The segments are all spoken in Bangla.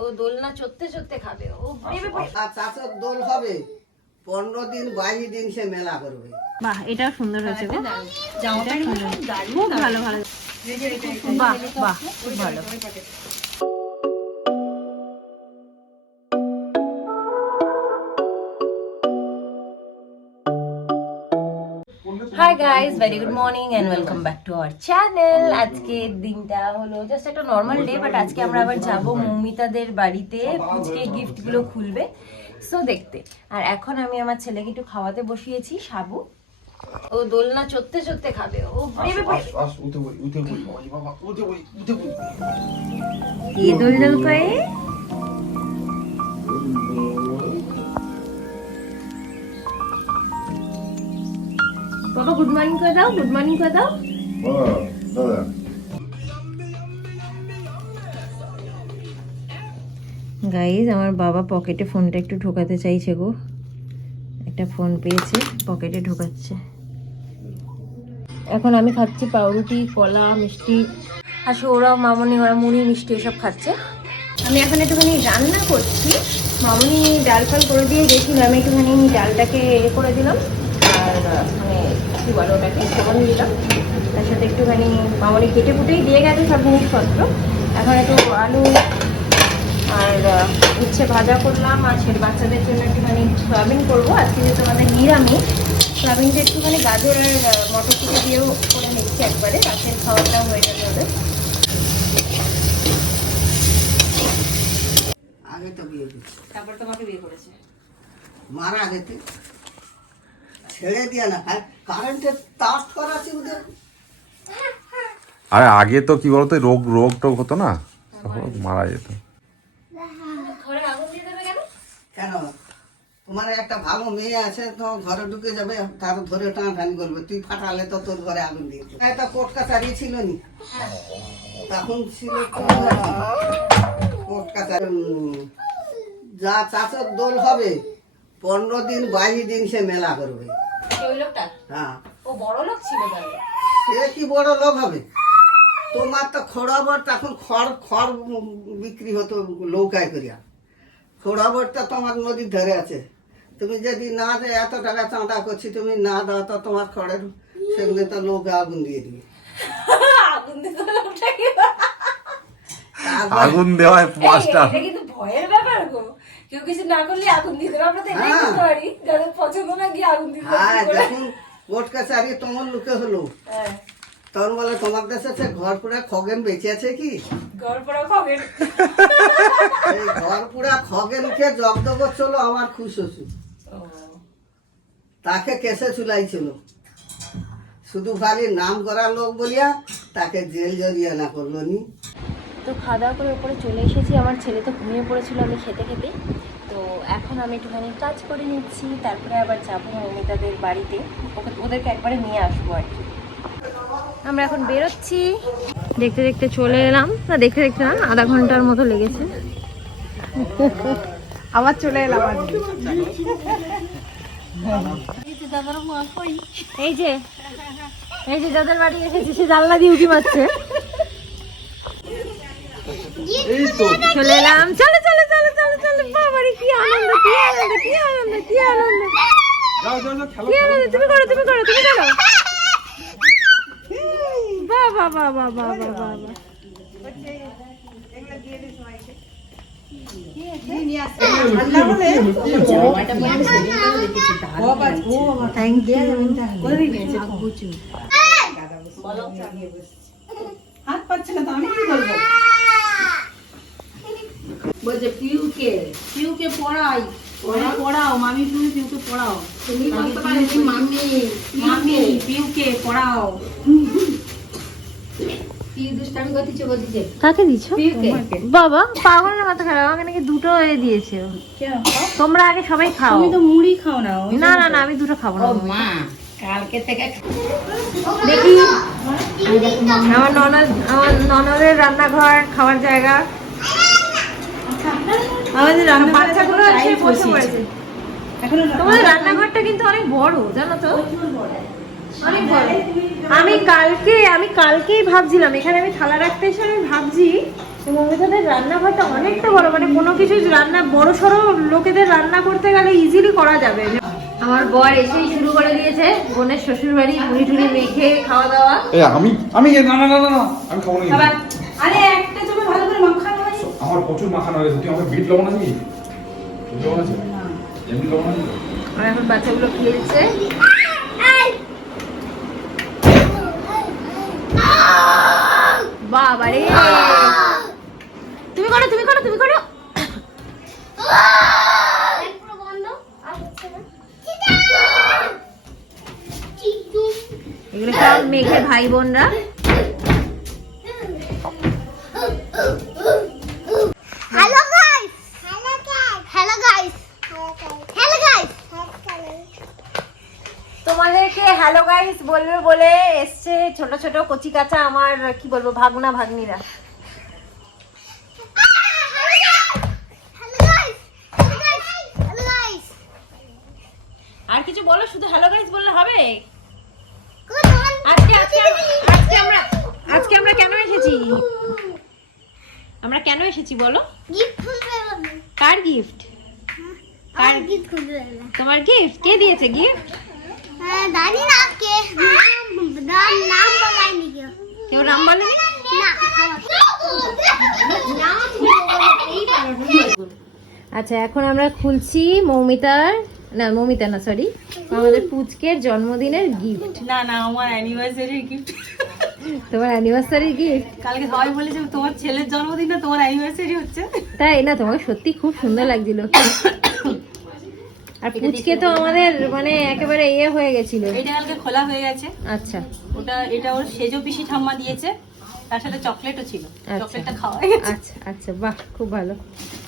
ও দোলনা চড়তে চড়তে খাবে। ও আর চাচার দোল হবে 15 দিন 22 দিন সে মেলা করবে। বাহ, এটাও সুন্দর হয়েছে গো। খুব ভালো ভালো। বাহ বাহ, খুব ভালো। Hi guys, very good morning and welcome back to our channel. আজকে দিনটা হলো জাস্ট একটা নর্মাল ডে, বাট আজকে আমরা আবার যাবো মৌমিতাদের বাড়িতে। আজকে গিফটগুলো খুলবে, সো দেখতে। আর এখন আমি আমার ছেলেকে একটু খাওয়াতে বসিয়েছি সাবু। ও দোলনা চড়তে চড়তে খাবে। ও ये দোল দোল করে। বাবা গুড মর্নিং করে দাও, গুড মর্নিং করে দাও। গাইজ, আমার বাবা পকেটে ফোনটা একটু ঢোকাতে চাইছে গো। একটা ফোন পেয়েছে, পকেটে ঢোকাচ্ছে। এখন আমি খাচ্ছি পাউরুটি, কলা, মিষ্টি। আসলে ওরাও মামনি, ওরা মুড়ি মিষ্টি এসব খাচ্ছে। আমি এখন একটুখানি রান্না করছি। মামনি ডাল ফাল করে দিয়ে গেছিল, আমি একটুখানি ডালটাকে করে দিলাম। আর মানে কী বলো ওটাকে, ফোড়ন দিলাম। তার সাথে একটুখানি মামনি কেটে কুটেই দিয়ে গেছে সব জিনিসপত্র। এখন একটু আলু আর উচ্ছে ভাজা করলাম। আজকের বাচ্চাদের জন্য একটুখানি সয়াবিন করবো। আজকে যেহেতু আমাদের নিরামিষ, সয়াবিনটা একটুখানি গাজর আর মটরশুঁটি দিয়েও করে নিচ্ছি একবারে। রাতের খাওয়াটাও হয়ে যাবে ওদের। আগে তো বিয়ে করছে, তারপর তোমাকে বিয়ে করেছে। মারা আগেতে ছেড়ে দিয়ে না, কারেন্টের তার করাচ্ছি ওদের। আরে আগে তো কি বলতো, রোগ রোগ টোগ হতো না, তখন মারা যেত। ঘরে আগুন দিয়ে দেবে কেন? কেন তোমার একটা ভালো মেয়ে আছে, তো ঘরে ঢুকে যাবে, তার ধরে টানাটানি করবে। তুই ফাটালে তো তোর ঘরে আগুন দিয়ে দেবে। একটা কোর্ট কাছারি ছিল নি, তখন ছিল কোর্ট কাছারি। যা চাচার দোল হবে 15 দিন 22 দিন সে মেলা করবে। ওই লোকটা? হ্যাঁ। ও বড় লোক ছিল তাহলে? সে কি বড় লোক হবে? তোমার তো খড়াবর, তখন খড় খড় বিক্রি হতো নৌকায় করিয়া। খড়াবরটা তোমার নদীর ধারে আছে। তুমি যদি না দে, এত টাকা চাঁদা করছি, তুমি না দাও, তো তোমার খড়ের সেগুলো তো নৌকা আগুন দিয়ে দিবে। আগুন দিতে লোকটা কি? আগুন দেওয়ায় পাঁচটা। এটা কিন্তু ভয়ের ব্যাপার গো। কেউ কিছু না করলে আগুন দিয়ে দেবে। আমরা তো এটাই করতে পারি, যাদের পছন্দ না গিয়ে আগুন দিয়ে দেবে। হ্যাঁ, যখন কোর্ট কাছারি তোমার লোকে হলো, তখন বলে তোমার দেশে ঘর পুরা খগেন বেঁচে আছে কি? ঘর পড়া খগেন। এই ঘর পুরা খগেনকে জব্দ করছিল আমার খুশ শ্বশুর। তাকে কেসে চুলাইছিল, শুধু খালি নাম করা লোক বলিয়া তাকে জেল জরিমানা করলো নি। তো খাওয়া দাওয়া করে উপরে চলে এসেছি। আমার ছেলে তো ঘুমিয়ে পড়েছিল আমি খেতে খেতে। তো এখন আমি একটুখানি কাজ করে নিচ্ছি, তারপরে আবার যাবো মৌমিতাদের বাড়িতে। ওদেরকে একবারে নিয়ে আসবো আর কি। আমরা এখন বেরোচ্ছি। দেখতে দেখতে চলে এলাম, না দেখতে দেখতে না, আধা ঘন্টার মতো লেগেছে। আবার চলে এলাম। এই যে এই যে যাদের বাড়ি এসেছি, সে জানলা দিয়ে উঁকি মারছে। চলে এলাম, চলো চলো চলো চলো চলো। বাবারে কি আনন্দ, কি আনন্দ, কি আনন্দ, কি আনন্দ, কি আনন্দ। তুমি করো, তুমি করো, তুমি করো। বাবা বাবা বাবা বাবা। হাত পাচ্ছে না তো আমি কি করবো? বলছে পিউকে পড়াই, পড়াও মামি, তুমি পিউকে পড়াও। তুমি বলতে পারো মামি, মামি পিউকে পড়াও। কাকে দিচ্ছ? বাবা পাগলের মতো খারাপ, আমাকে নাকি দুটো দিয়েছে। তোমরা আগে সবাই খাও। তুমি তো মুড়ি খাও না। না না না, আমি দুটো খাবো না। মা কালকে থেকে দেখি আমার ননদের রান্নাঘর, খাওয়ার জায়গা। আমাদের বাচ্চাগুলো এসে বসে পড়েছে। তোমাদের রান্নাঘরটা কিন্তু অনেক বড়, জানো তো? অনেক বড়। আমি কালকেই ভাবছিলাম, এখানে আমি থালা রাখতে এসে আমি ভাবছি মৌমিতাদের রান্নাঘরটা অনেকটা বড়, মানে কোনো কিছু রান্না বড় সড়ো লোকেদের রান্না করতে গেলে ইজিলি করা যাবে। আমার বর এসেই শুরু করে দিয়েছে বোনের শ্বশুর বাড়ি মুড়ি টুড়ি মেখে খাওয়া দাওয়া। আমি না আমি খাবো না। আরে একটা তুমি ভালো করে মাখানো হয়। আমার প্রচুর মাখানো হয়েছে। তুই আমাকে বিট লবণ আছে? লবণ আছে? এমনি লবণ আছে? আর এখন বাচ্চাগুলো খেলছে। বাবা রে, তুমি করো তুমি করো তুমি করো। এগুলো সব মেঘে ভাই বোনরা। Hello guys. Hello guys. Hello guys. তোমাদেরকে হ্যালো গাইস বলবে বলে এসছে ছোট ছোট কচি কাঁচা আমার কি বলবো ভাগনা ভাগ্নিরা। আর কিছু বলো, শুধু হ্যালো গাইস বললে হবে? আজকে আমরা কেন এসেছি? আমরা কেন এসেছি বলো? কার গিফট? তোমার গিফট কে দিয়েছে? গিফট কেউ নাম বলেনি? আচ্ছা এখন আমরা খুলছি মৌমিতা না সরি আমাদের পুচকের জন্মদিনের গিফট। না আমার অ্যানিভার্সারি গিফট। তোমার অ্যানিভার্সারি গিফট? কালকে সবাই বলেছে তোমার ছেলের জন্মদিন না তোমার অ্যানিভার্সারি হচ্ছে। তাই না? তোমাকে সত্যি খুব সুন্দর লাগছিল। আর পুচকে তো আমাদের মানে একেবারে ইয়ে হয়ে গেছিল। এটা কালকে খোলা হয়ে গেছে। আচ্ছা এটা ওর সেজো পিসি ঠাম্মা দিয়েছে, তার সাথে চকলেটও ছিল। চকলেটটা খাওয়া আচ্ছা বাহ খুব ভালো,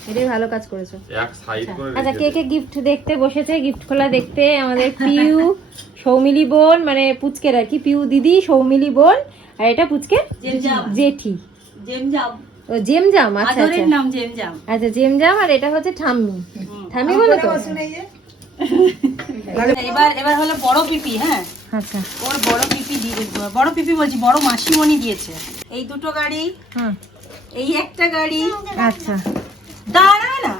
এটাই ভালো কাজ করেছো। এক সাইড করে আচ্ছা কে কে গিফট দেখতে বসেছে, গিফট খোলা দেখতে? আমাদের পিউ সৌমিলি বোন, মানে পুচকের আর কি, পিউ দিদি সৌমিলি বোন, আর এটা পুচকে জেঠি জেমজাম। ও জেমজাম। আচ্ছা আদরের নাম জেমজাম। আচ্ছা জেমজাম। আর এটা হচ্ছে ঠাম্মি। ঠাম্মি বলো তো? এবার হলো বড় পিপি। হ্যাঁ আচ্ছা ওর বড় পিপি বলছি বড় মাসিমণি দিয়েছে এই দুটো গাড়ি, হ্যাঁ এই একটা গাড়ি, আচ্ছা দাঁড়া না,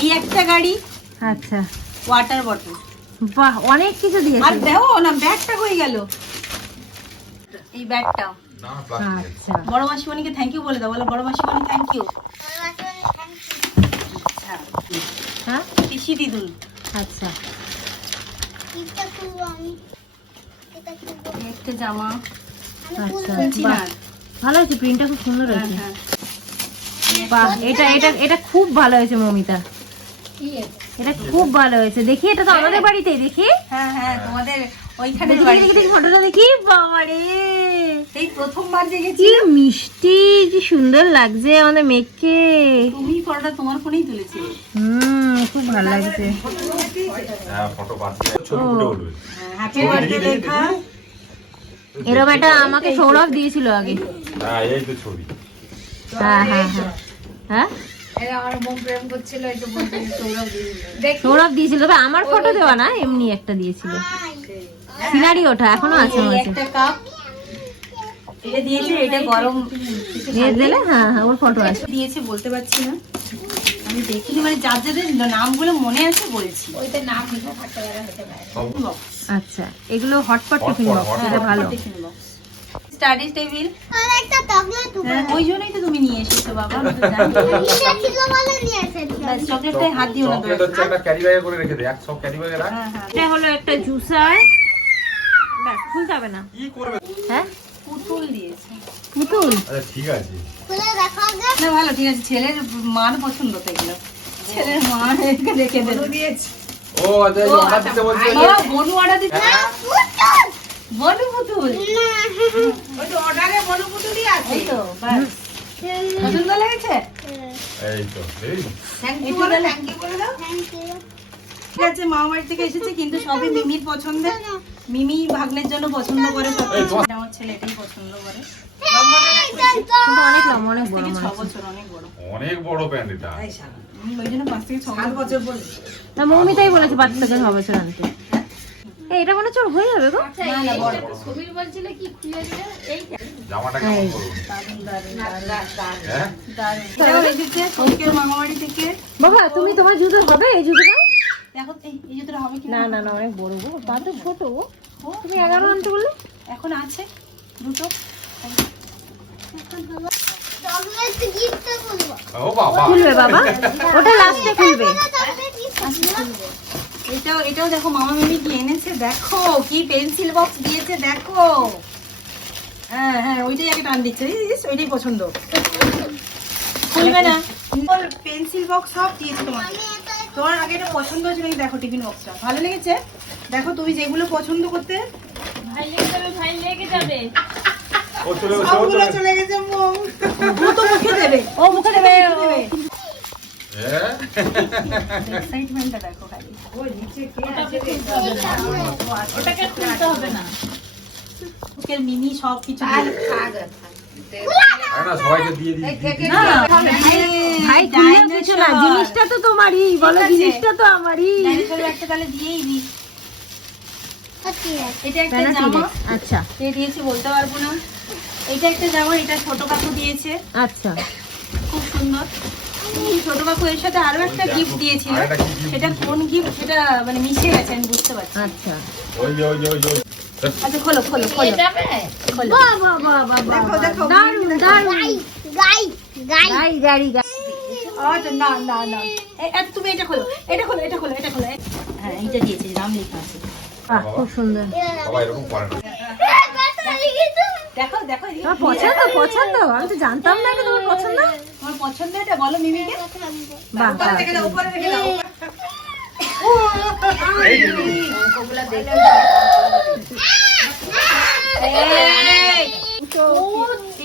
এই একটা গাড়ি, আচ্ছা ওয়াটার বটল। বাহ অনেক কিছু আর দিয়েছে। দেখো না ব্যাগটা হয়ে গেল, এই ব্যাগটা। না প্লাস্টিক। আচ্ছা বড় মাসিমণিকে থ্যাংক ইউ বলে দাও, বলো বড় মাসিমণি থ্যাংক ইউ। হ্যাঁ পিসি দিদুন। আচ্ছা একটা জামা। আচ্ছা খুলছি বাহ না। ভালো হয়েছে, প্রিন্টটা খুব সুন্দর হ্যাঁ হয়েছে। হ্যাঁ বাহ এটা এটা এটা খুব ভালো হয়েছে মমিতা, এটা খুব ভালো হয়েছে। দেখি এটা তো আমাদের বাড়িতেই, দেখি হ্যাঁ হ্যাঁ তোমাদের ওইখানে দেখি দেখি দেখি ফটোটা দেখি। বাবারে এই প্রথমবার দেখেছি। কি মিষ্টি, কি সুন্দর লাগছে আমাদের মেঘকে। তুমি ফটোটা তোমার ফোনেই তুলেছিলে। খুব ভালো লাগছে। হ্যাঁ ফটো পাচ্ছি। ছোট ফুটে উঠবে। হ্যাপি বার্থডে লেখা। এরকম একটা আমাকে সৌরভ দিয়েছিল আগে। হ্যাঁ এই তো ছবি। হ্যাঁ হ্যাঁ হ্যাঁ হ্যাঁ আমার মন প্রেম করছিল, এই তো বলতে সৌরভ দিয়েছিল, তবে আমার ফটো দেওয়া না, এমনি একটা দিয়েছিল সিনারিওটা এখনো আছে আমার কাছে। একটা কাপ এটা দিয়েছে, এটা গরম দিয়ে দিলে হ্যাঁ হ্যাঁ ওর ফটো আছে। দিয়েছে বলতে পারছি না, আমি দেখিনি, মানে যার যাদের নামগুলো মনে আছে বলছি। ওইটা নাম লেখা থাকতে পারে। আচ্ছা এগুলো হটপট টিফিন বক্স, এটা ভালো। স্টাডি টেবিল, আর একটা চকলেট ওই জন্যই তো তুমি নিয়ে এসেছো বাবা, আমি তো জানি। ছিল বলে নিয়ে এসেছি। ব্যাস, চকলেটটাই হাত দিও না। চকলেট হচ্ছে একটা ক্যারি ব্যাগে করে রেখে দে, এক সব ক্যারি ব্যাগে রাখ। হ্যাঁ হ্যাঁ এটা হলো একটা জুসার, ব্যাস খুলতে হবে না। কি করবে? হ্যাঁ পুতুল দিয়েছে। পুতুল, আচ্ছা ঠিক আছে। খুলে দেখো আগে। না ভালো, ঠিক আছে, ছেলের মার পছন্দ তো এগুলো, ছেলের মা একে দেখে দিয়েছে। ও আচ্ছা এই অর্ডার দিতে বলছে। বাবা বনু অর্ডার দিতে, পুতুল। বনু পুতুল, না। ওই তো অর্ডারে বনু পুতুলই আছে। এই তো বাস, পছন্দ লেগেছে। এই তো এই থ্যাংক ইউ বলে, থ্যাংক ইউ বলে দাও। Thank you. ঠিক আছে, মামা বাড়ি থেকে এসেছে, কিন্তু সবই মিমির পছন্দের। মিমি ভাগ্নের জন্য পছন্দ করে সব কিছু। আমার ছেলে এটাই পছন্দ করে। কিন্তু অনেক লম্বা, অনেক বড় থেকে মনে 6 হচ্ছে। বছর, অনেক বড়। অনেক বড় প্যান্ট এটা। ওই জন্য 5 থেকে 6 বছর বলে। না মৌমিতাই বলেছে 5 থেকে 6 বছর আনতে। এটা মনে হচ্ছে ওর হয়ে যাবে গো। ছবির বলছিলে কি খুলে দিলে এইটা জামাটা কেমন করবো? হ্যাঁ? এটাও এসেছে কলকের মামাবাড়ি থেকে। বাবা তুমি তোমার জুতো হবে এই জুতোটা? দেখো এই জুতোটা হবে কি না না না অনেক বড় গো, তা তো ছোট। তুমি 11 আনতে বললে? এখন আছে দুটো। চকলেট গিফট করবো। ও বাবা। খুলবে বাবা, ওটা লাস্টে খুলবে। চকলেট গিফট করবো। এটাও দেখো মামা মিমি কি এনেছে, দেখো কি পেন্সিল বক্স দিয়েছে দেখো। হ্যাঁ হ্যাঁ ওইটাই আগে টান দিচ্ছে, ওইটাই পছন্দ। খুলবে না, পেন্সিল বক্স সব দিয়েছে তোমাকে। তোমার আগে এটা পছন্দ হয়েছে নাকি দেখো, টিফিন বক্সটা ভালো লেগেছে। দেখো তুমি যেগুলো পছন্দ করতে, ও চলে গেছে, ও সবগুলো চলে চলে গেছে মুখ। ও তো মুখে দেবে, ও মুখে দেবে। হ্যাঁ? এক্সাইটমেন্টটা দেখো খালি। ওই নিচে কে আছে রে? ওটাকে খুলতে হবে না। মুখের মিনি সব কিছু আরে না, সবাইকে দিয়ে দিই। ভাই খুললেও কিছু না, জিনিসটা তো তোমারই, বলো জিনিসটা তো আমারই। একটা তাহলে দিয়েই দিই। ঠিক আছে। এটা একটা ব্যানার জামা, টিরে। আচ্ছা কে দিয়েছে বলতে পারবো না। এটা একটা জামা, এটা ছোট কাকু দিয়েছে, আচ্ছা। খুব সুন্দর। ছোট কাকু এর সাথে আরো একটা গিফট দিয়েছিল, আরেকটা কি gift সেটা কোন গিফট সেটা মানে মিশে গেছে, আমি বুঝতে পারছি। আচ্ছা ওই যে, ওই যে, ওই যে, ওই যে। আচ্ছা খোলো খোলো খোলো খোলো। বাহ বাহ বাহ বাহ দেখো দেখো দারুণ দারুণ। গাই গাই গাই গাড়ি গাড়ি। আচ্ছা না না না তুমি এটা খোলো, এটা খোলো, এটা খোলো, এটা খোলো। হ্যাঁ এইটা দিয়েছে, নাম লেখা আছে। বাহ খুব সুন্দর। সবাই এরকম করে না। দেখো দেখো এদিকে তোমার পছন্দ পছন্দ, আমি তো জানতাম না যে তোমার পছন্দ। তোমার পছন্দ এটা বলো মিমিকে। বাহ উপরে রেখে দাও, উপরে রেখে দাও। এই,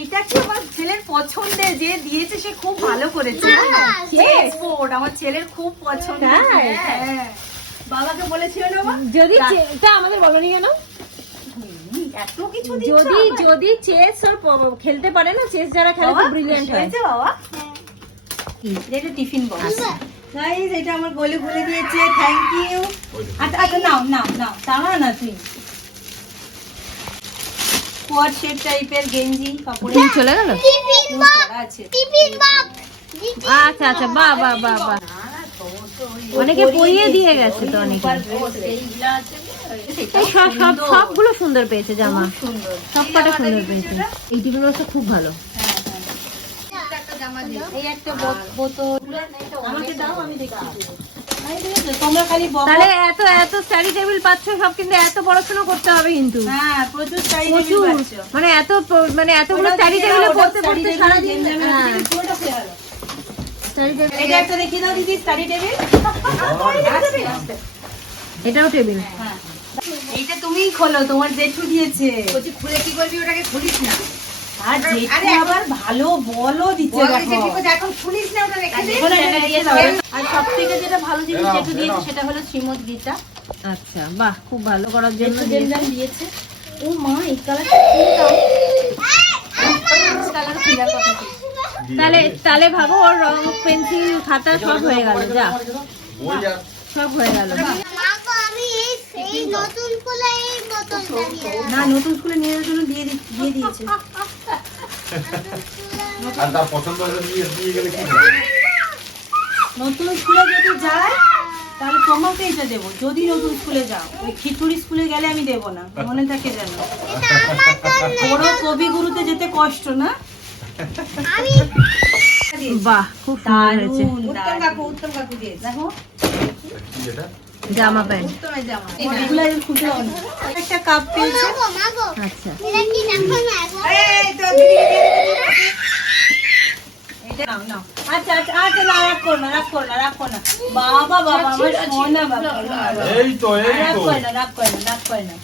এটা কি আমার ছেলের পছন্দের, যে দিয়েছে সে খুব ভালো করেছে। স্পোর্ট আমার ছেলের খুব পছন্দ। তাই? হ্যাঁ বাবাকে বলেছিল না মা? যদি এটা আমাদের বলনি কেন? এত কিছু দিচ্ছ যদি আমায়? যদি চেস ওর খেলতে পারে না, চেস যারা খেলে বাবা, খুব ব্রিলিয়ান্ট হয়। হয়েছে বাবা? এটা টিফিন বক্স। গাইস এটা আমার গলি খুলে দিয়েছে, থ্যাংক ইউ। ওই যে। আচ্ছা আচ্ছা নাও নাও নাও, দাঁড়া না তুই। কোয়াড শেপ টাইপের গেঞ্জি কাপড়ে চলে গেল। টিফিন বক্স আছে। টিফিন বক্স আচ্ছা আচ্ছা বাহ বাহ বাহ বাহ। অনেকে পরিয়ে দিয়ে গেছে তো অনেকে। এই সব সব সবগুলো সুন্দর পেয়েছে জামা, সুন্দর সব কটা সুন্দর পেয়েছে। এই টিফিন বক্সটা খুব ভালো। এই একটা বোতল আমাকে দাও, আমি দেখছি। তোমরা খালি তাহলে এত এত স্টাডি টেবিল পাচ্ছ, সব কিন্তু এত পড়াশোনা করতে হবে কিন্তু। হ্যাঁ প্রচুর স্টাডি প্রচুর, মানে এত মানে এতগুলো স্টাডি টেবিলে পড়তে পড়তে সারাদিন। স্টাডি টেবিল, এটা একটা দেখিয়ে দাও দিদি, স্টাডি টেবিল। এটাও টেবিল। হ্যাঁ এইটা তুমিই খোলো, তোমার জেঠু দিয়েছে। খুলে কি করবি, ওটাকে খুলিস না। আর জেঠু আবার ভালো বলও দিচ্ছে দেখো। এখন খুলিস না, ওটা রেখে দে। আর সবথেকে যেটা ভালো জিনিস জেঠু দিয়েছে সেটা হলো শ্রীমদ গীতা। আচ্ছা বাহ, খুব ভালো করার জন্য জেঠু দিয়েছে। জেনজান দিয়েছে। ও মা এই কালারটা খুলে দাও। কালার খোলার কথা ছিল। তাহলে তাহলে ভাবো ওর রং পেন্সিল খাতা সব হয়ে গেল, যা ওই আর সব হয়ে গেল। মা গো আমি এই নতুন ফুলে এই বোতলটা নিয়ে এলাম। না নতুন স্কুলে নিয়ে যাওয়ার জন্য দিয়ে দিয়েছে। আর তার পছন্দ হলে দিয়ে গেলে কি হবে? নতুন স্কুলে যদি যায় তাহলে তোমাকে এটা দেবো, যদি নতুন স্কুলে যাও। ওই খিচুড়ি স্কুলে গেলে আমি দেবো না, মনে থাকে যেন। এটা আমার জন্য। বড় কবিগুরুতে যেতে কষ্ট না। আমি বাহ খুব সুন্দর হয়েছে। উত্তম কাকু দিয়ে দেখো কি এটা? জামা প্যান্ট। এগুলো আমি খুঁজে পাবো না। একটা কাপ পেয়েছে। মা গো আচ্ছা এটা কি দেখো না একবার। এটা নাও নাও। আচ্ছা আচ্ছা আচ্ছা না, রাগ করো না, রাগ করো না, রাগ করো না। বাবা বাবা আমার সোনা বাবা। এই তো, এই রাগ তো। করে না, রাগ করে না, রাগ করে না।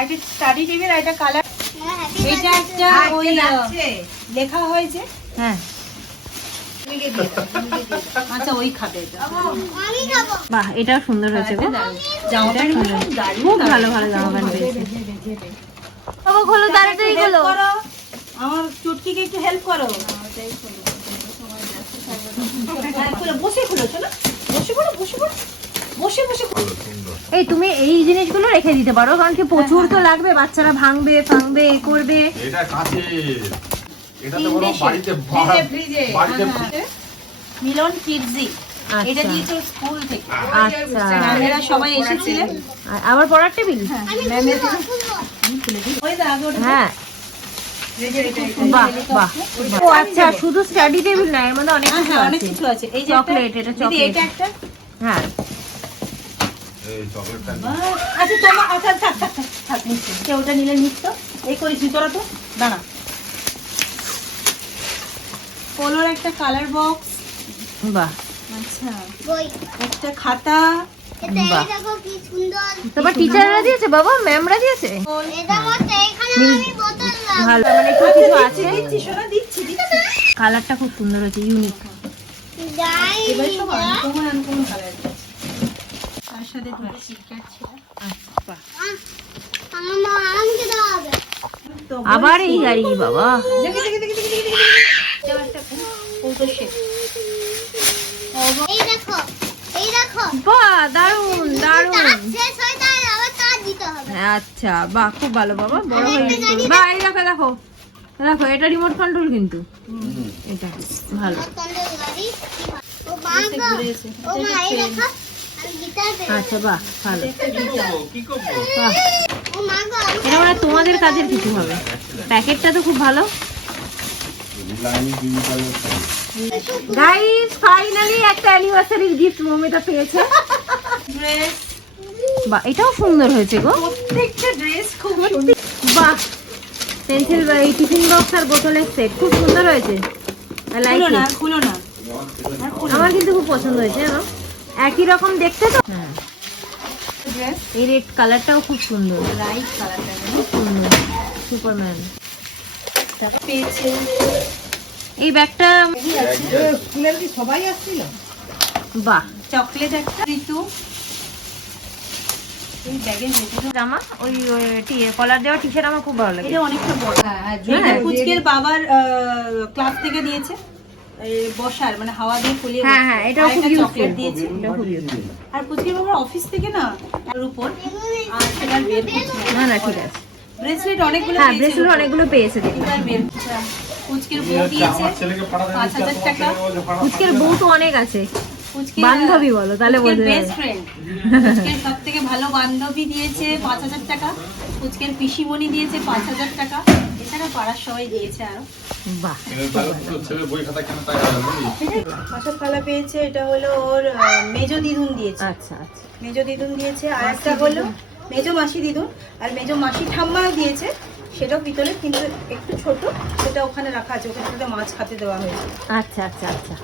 একটা স্টাডি টেবিল, একটা কালার। হ্যাঁ, এটা একটা ওই লেখা হয়েছে। হ্যাঁ আচ্ছা ওই খাবে এটা। আমি খাবো। বাহ, এটাও সুন্দর হয়েছে গো। জামা প্যান্ট খুব ভালো ভালো জামা প্যান্ট পেয়েছে। বাবা খোলো, তাড়াতাড়ি খোলো। আমার চুটকিকে একটু হেল্প করো। হ্যাঁ, খোলো, বসে খুলো, চলো বসে পড়ো, বসে পড়ো। বসে বসে এই তুমি এই জিনিসগুলো রেখে দিতে পারো, কারণ কি প্রচুর তো লাগবে, বাচ্চারা ভাঙবে ফাঙবে এ করবে। এটা কাছে এটাতে বড় তিনটে বাড়িতে ফ্রিজে ফ্রিজে বাড়িতে মিলন কিডজি, আচ্ছা। এটা দিয়েছে ওর স্কুল থেকে। আচ্ছা, ম্যামেরা সবাই এসেছিলেন। আর আবার পড়ার টেবিল। ম্যামের ওই দা আগে ওটা হ্যাঁ, বাহ বাহ। ও আচ্ছা, শুধু স্টাডি টেবিল না, এর মধ্যে অনেক কিছু হ্যাঁ অনেক আছে। কিছু আছে। এই যে চকলেট, এটা দিদি, চকলেট। এটা একটা। হ্যাঁ, এই চকলেটটা আচ্ছা তোমার আচ্ছা থাক থাক থাক, থাক নিচ্ছি, কে ওটা নিলে নিস তো। এই করিস নি তোরা তো, দাঁড়া। পোলোর একটা কালার বক্স, বাহ। আচ্ছা বই একটা খাতা, এটা বাহ। এই দেখো কি সুন্দর। তোমার টিচাররা দিয়েছে বাবা, ম্যামরা দিয়েছে? এটা মধ্যে এখানে আমি বোতল রাখবো। ভালো, মানে একটু কিছু আছে। দিচ্ছি সোনা, দিচ্ছি দিচ্ছি। কালারটা খুব সুন্দর হয়েছে, ইউনিক। যাই এবার সব আনকমন আনকমন কালার আছে। তার সাথে দুটো কিটক্যাট ছিল। বাহ। আমার মা আমাকে দাও হবে। তো আবার এই গাড়ি বাবা। দেখি দেখি দেখি দেখি দেখি কৌটো শেপ। এই দেখো এই দেখো বাহ, দারুন দারুন। কাজ শেষ হয়ে যায় আবার কাজ দিতে হবে। আচ্ছা, বাহ, খুব ভালো বাবা, বড় হয়ে গেছে। বাহ, এই দেখো দেখো দেখো, এটা রিমোট কন্ট্রোল কিন্তু। এটা ভালো। কন্ট্রোল গাড়ি ও বাবা ঘুরে এসে ও মা এই দেখো আমি গিটার পেয়ে আচ্ছা, বাহ, ভালো। কি করব বাহ, ও মা গো এটা মানে তোমাদের কাজের কিছু হবে। প্যাকেটটা তো খুব ভালো। লাইনি ডিজিটাল গাইস, ফাইনালি একটা অ্যানিভার্সারির গিফট মমিতা পেয়েছে। ড্রেস, বাহ, এটাও সুন্দর হয়েছে গো। প্রত্যেকটা ড্রেস খুব সুন্দর। বাহ, পেন্সিল বা এই টিফিন বক্স আর বোতলের সেট খুব সুন্দর হয়েছে। I like খুলো না it. খুলো না। আমার কিন্তু খুব পছন্দ হয়েছে জানো, একই রকম দেখতে তো। হ্যাঁ, ড্রেস এই রেড কালারটাও খুব সুন্দর, লাইট কালারটা খুব সুন্দর, সুপারম্যান। পেয়েছে। এই ব্যাগটা স্কুলের কি সবাই আসছিল? বাহ, চকলেট একটা, ঋতু এই ব্যাগের ভেতরে জামা ওই কলার দেওয়া টি শার্ট আমার খুব ভালো লাগে। এটা অনেকটা বড়। এটা পুচকের বাবার ক্লাব থেকে দিয়েছে, এই বসার মানে হাওয়া দিয়ে ফুলিয়ে হ্যাঁ, বসতে। হ্যাঁ, এটাও আর খুব একটা useful। চকলেট দিয়েছে। এটা খুব useful। আর পুচকের বাবার অফিস থেকে না এর উপর আর সেটার বের করছে না না, ঠিক আছে। ব্রেসলেট অনেকগুলো হ্যাঁ, পেয়েছে ব্রেসলেট ওর উপর। অনেকগুলো পেয়েছে দেখলাম। এবার বের করছে। পুচকের বউ দিয়েছে আমার ছেলেকে পাঠাতে 5,000 টাকা। পুচকের বউ তো অনেক আছে, পুচকের বান্ধবী বলো তাহলে বলতে বেস্ট হবে। ফ্রেন্ড, পুচকের সব থেকে ভালো বান্ধবী দিয়েছে 5,000 টাকা, পুচকের পিসিমণি দিয়েছে 5,000 টাকা, এছাড়া পাড়ার সবাই দিয়েছে আরো। বাহ, ছেলে বই খাতা কেন তাই পাশের খালা পেয়েছে, এটা হলো ওর মেজো দিদুন দিয়েছে, আচ্ছা আচ্ছা। মেজো দিদুন দিয়েছে। আর একটা হলো মেজো মাসি দিদুন, আর মেজো মাসি ঠাম্মাও দিয়েছে, সেটাও পিতলের কিন্তু একটু ছোট, সেটা ওখানে রাখা আছে, ওখানে একটা মাছ খেতে দেওয়া হয়েছে। আচ্ছা আচ্ছা আচ্ছা।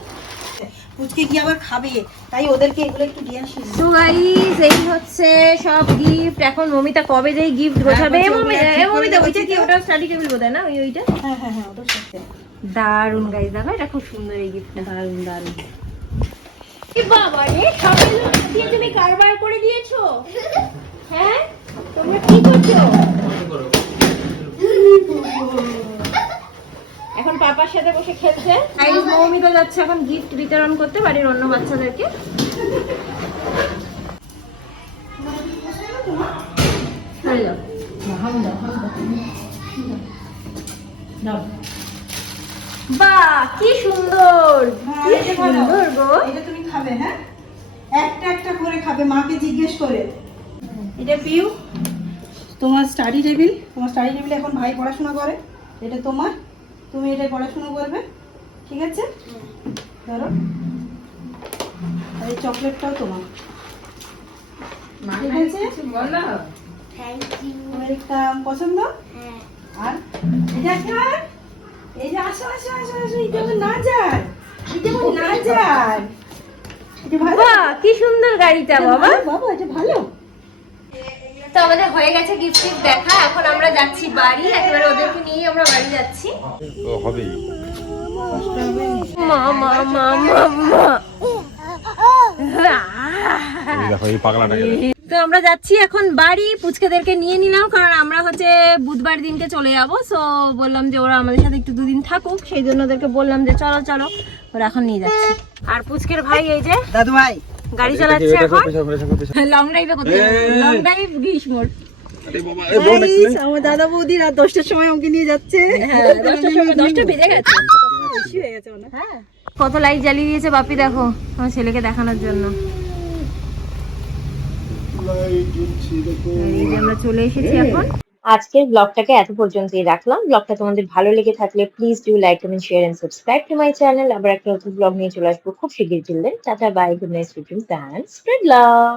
পুচকে গিয়ে আবার খাবে, তাই ওদেরকে এগুলো একটু দিয়ে আসি। তো গাইস, এই হচ্ছে সব গিফট। এখন মমিতা কবে যেই গিফট গোছাবে। বলছি, ওগুলো ঠিক করে মমিতা ওইটা দেবো, কি, ঠিক ওটা স্টাডি টেবিল বোধহয় না, ওইটা হ্যাঁ হ্যাঁ হ্যাঁ, ওটা সত্যি। দারুন গাইস, দেখো এটা খুব সুন্দর এই গিফটটা। দারুণ দারুণ। বাবা রে, সবাই দিয়ে তুমি কারবার করে দিয়েছো। হ্যাঁ, তোমরা কি করছো? এখন পাপার সাথে বসে খেলছে। গাইস, মৌমিতা যাচ্ছে এখন গিফট বিতরণ করতে বাড়ির অন্য বাচ্চাদেরকে। চলে যাও। বাহ, কি সুন্দর, কি এটা ভালো। সুন্দর গো। এটা তুমি খাবে, হ্যাঁ একটা একটা করে খাবে, মাকে জিজ্ঞেস করে। এটা পিউ, তোমার স্টাডি টেবিল, তোমার স্টাডি টেবিলে এখন ভাই পড়াশোনা করে, এটা তোমার, তুমি এটা পড়াশোনা করবে, ঠিক আছে? ধরো, আর এই চকলেটটাও তোমার, ঠিক আছে? Thank you. ওয়েলকাম। পছন্দ? হ্যাঁ আর এটা একটা, এই যে আসো আসো আসো আসো, এটা আমার নাজার, এটা আমার নাজার, এটা ভালো, বাহ, কি সুন্দর গাড়িটা এটা বাবা। ভালো, বাবা এটা ভালো। তো আমাদের হয়ে গেছে গিফট দেখা, এখন আমরা যাচ্ছি বাড়ি, একেবারে ওদেরকে নিয়ে আমরা বাড়ি যাচ্ছি। হবেই মা মা মা মা মা। এই দেখো এই পাগলাটাকে তো আমরা যাচ্ছি এখন বাড়ি, পুচকেদেরকে নিয়ে নিলাম, কারণ আমরা হচ্ছে বুধবার দিনকে চলে যাবো। সো বললাম যে ওরা আমাদের সাথে একটু দুদিন থাকুক, সেই জন্য ওদেরকে বললাম যে চলো চলো, ওরা এখন নিয়ে যাচ্ছি। আর পুচকের ভাই এই যে দাদু ভাই গাড়ি চালাচ্ছে এখন লং ড্রাইভে কোথায় লং ড্রাইভ গ্রীষ্মর আমার দাদা বৌদি রাত 10টার সময় আমাকে নিয়ে যাচ্ছে। হ্যাঁ 10টার সময় 10টা বেজে গেছে বেশি হয়ে গেছে মনে হয়। হ্যাঁ কত লাইট জ্বালিয়ে দিয়েছে বাপি দেখো আমার ছেলেকে দেখানোর জন্য। এই যে আমরা চলে এসেছি এখন। আজকের ব্লগটাকে এত পর্যন্তই রাখলাম। ব্লগটা তোমাদের ভালো লেগে থাকলে please do like comment share and subscribe to my channel. আবার একটা নতুন ব্লগ নিয়ে চলে আসবো খুব শিগগিরই। টাটা bye, good night, sweet dreams and spread love.